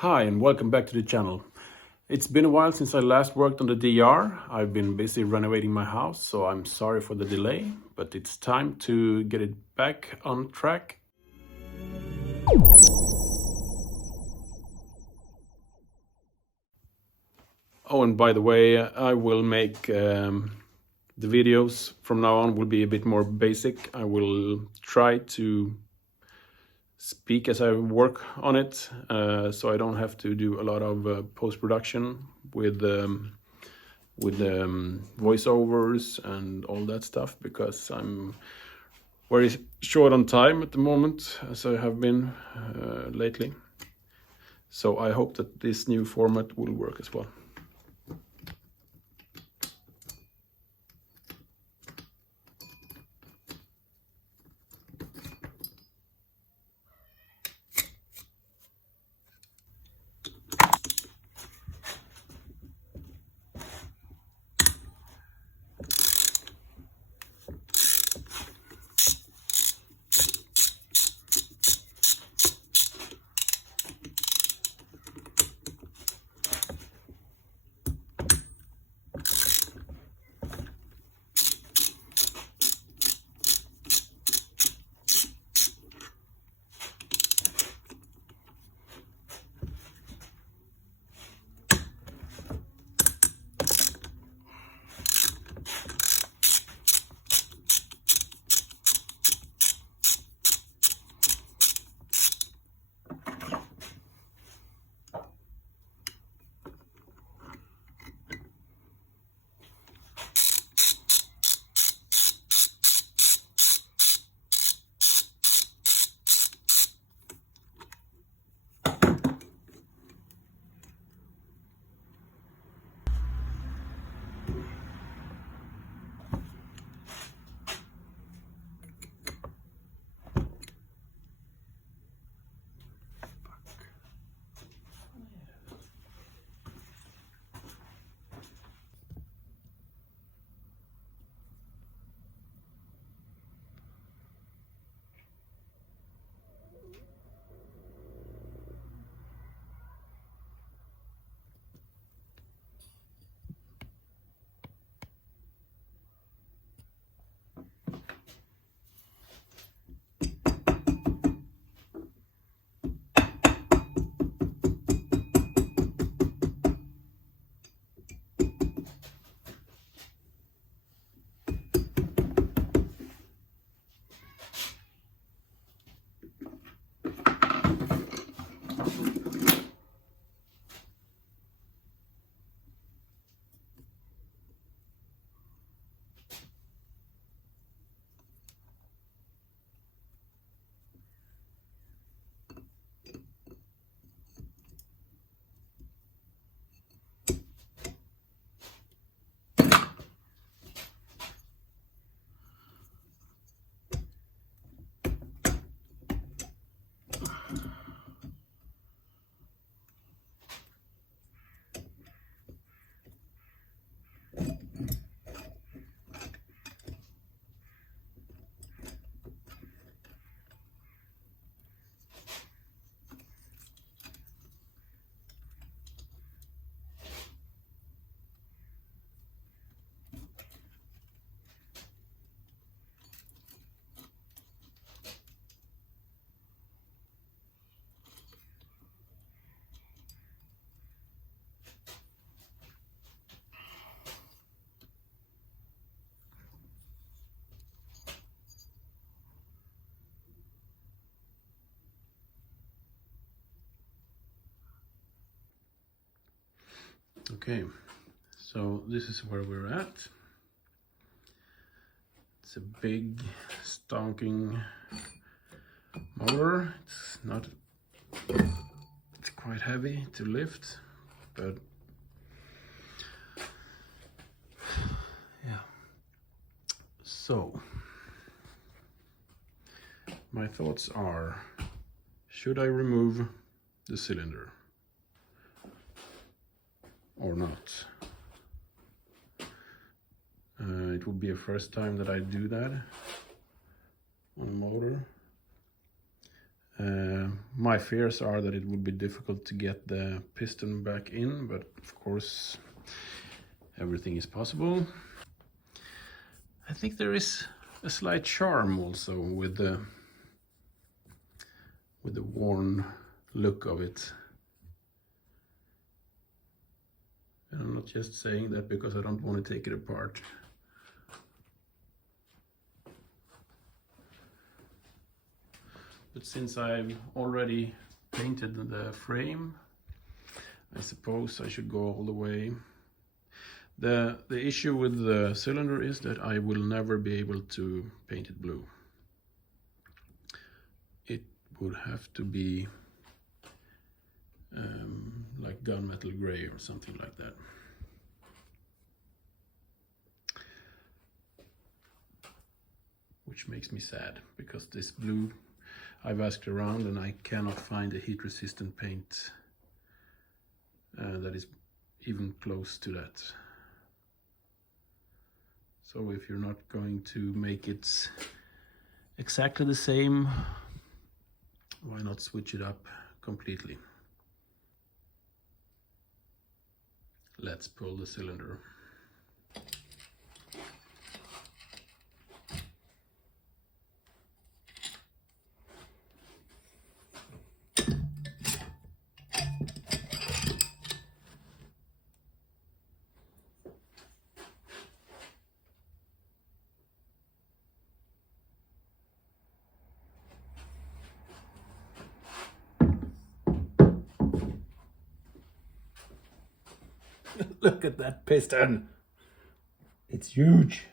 Hi and welcome back to the channel. It's been a while since I last worked on the DR. I've been busy renovating my house, so I'm sorry for the delay, but it's time to get it back on track. Oh, and by the way, I will make the videos from now on will be a bit more basic. I will try to speak as I work on it, so I don't have to do a lot of post-production with voiceovers and all that stuff, because I'm very short on time at the moment, as I have been lately. So I hope that this new format will work as well. Okay, so this is where we're at. It's a big stonking motor. It's quite heavy to lift, but yeah. So my thoughts are, should I remove the cylinder or not? It will be a first time that I do that on a motor. My fears are that it would be difficult to get the piston back in, but of course everything is possible. I think there is a slight charm also with the worn look of it. And I'm not just saying that because I don't want to take it apart. But since I've already painted the frame, I suppose I should go all the way. The issue with the cylinder is that I will never be able to paint it blue. It would have to be like gunmetal gray or something like that. Which makes me sad, because this blue, I've asked around and I cannot find a heat resistant paint that is even close to that. So if you're not going to make it exactly the same, why not switch it up completely? Let's pull the cylinder. Look at that piston. It's huge.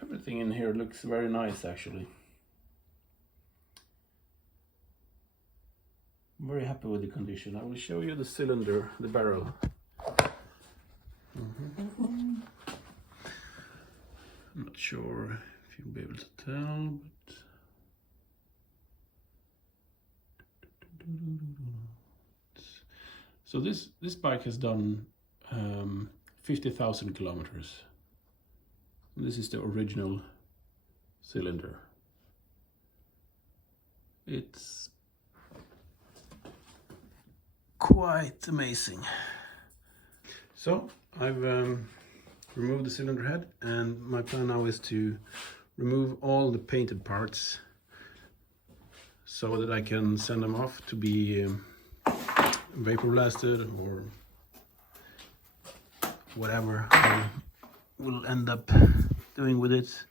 Everything in here looks very nice, actually. I'm very happy with the condition. I will show you the cylinder, the barrel. I'm not sure if you'll be able to tell, but so this bike has done 50,000 kilometers. This is the original cylinder. It's quite amazing. So I've removed the cylinder head, and my plan now is to remove all the painted parts so that I can send them off to be vapor blasted or whatever I will end up doing with it.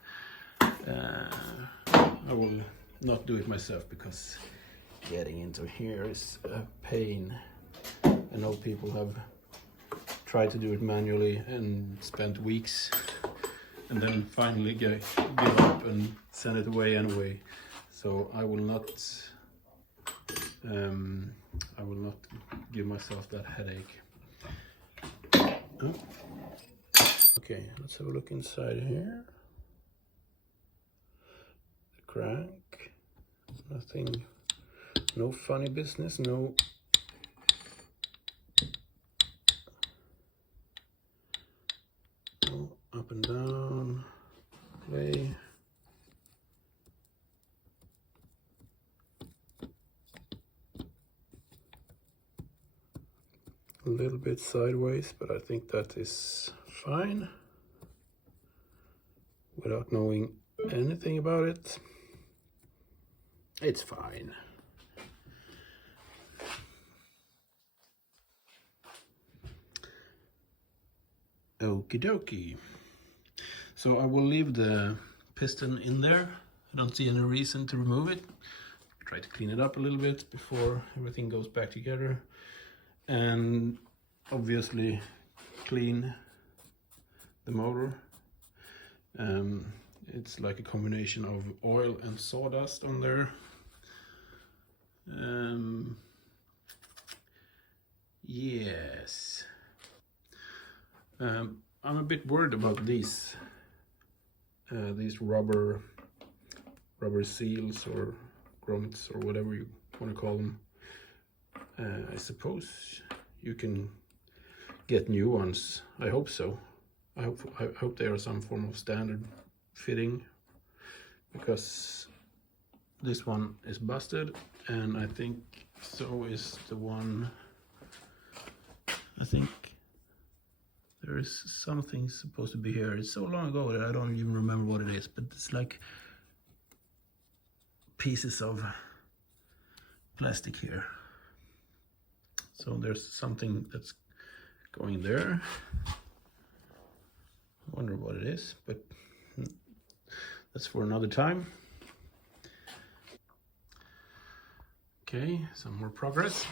I will not do it myself because getting into here is a pain. I know people have tried to do it manually and spent weeks and then finally give up and send it away anyway. So I will not give myself that headache. Oh. Okay, let's have a look inside here. The crank, nothing, no funny business, no. Up and down, play. A little bit sideways, but I think that is fine. Without knowing anything about it, it's fine. Okie dokie. So I will leave the piston in there. I don't see any reason to remove it. Try to clean it up a little bit before everything goes back together. And obviously clean the motor. It's like a combination of oil and sawdust on there. Yes. I'm a bit worried about these rubber seals or grommets or whatever you want to call them. I suppose you can get new ones. I hope so. I hope they are some form of standard fitting, because this one is busted, and I think so is the one. I think there is something supposed to be here. It's so long ago that I don't even remember what it is, but it's like pieces of plastic here. So there's something that's going there. I wonder what it is, but that's for another time. Okay, some more progress.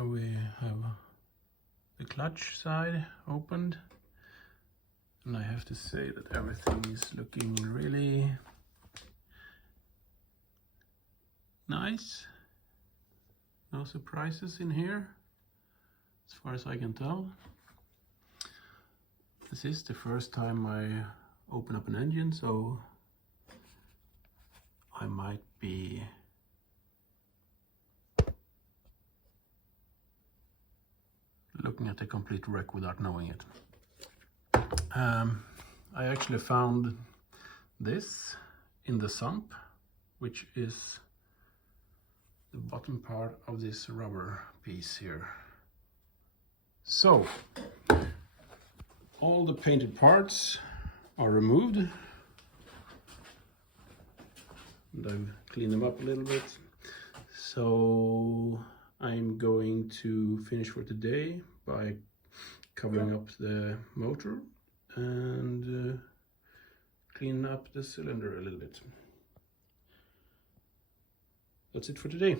We have the clutch side opened, and I have to say that everything is looking really nice. No surprises in here, as far as I can tell. This is the first time I open up an engine, so I might be looking at a complete wreck without knowing it. I actually found this in the sump, which is the bottom part of this rubber piece here. So all the painted parts are removed, and I've cleaned them up a little bit. So I'm going to finish for today by covering up the motor and clean up the cylinder a little bit. That's it for today.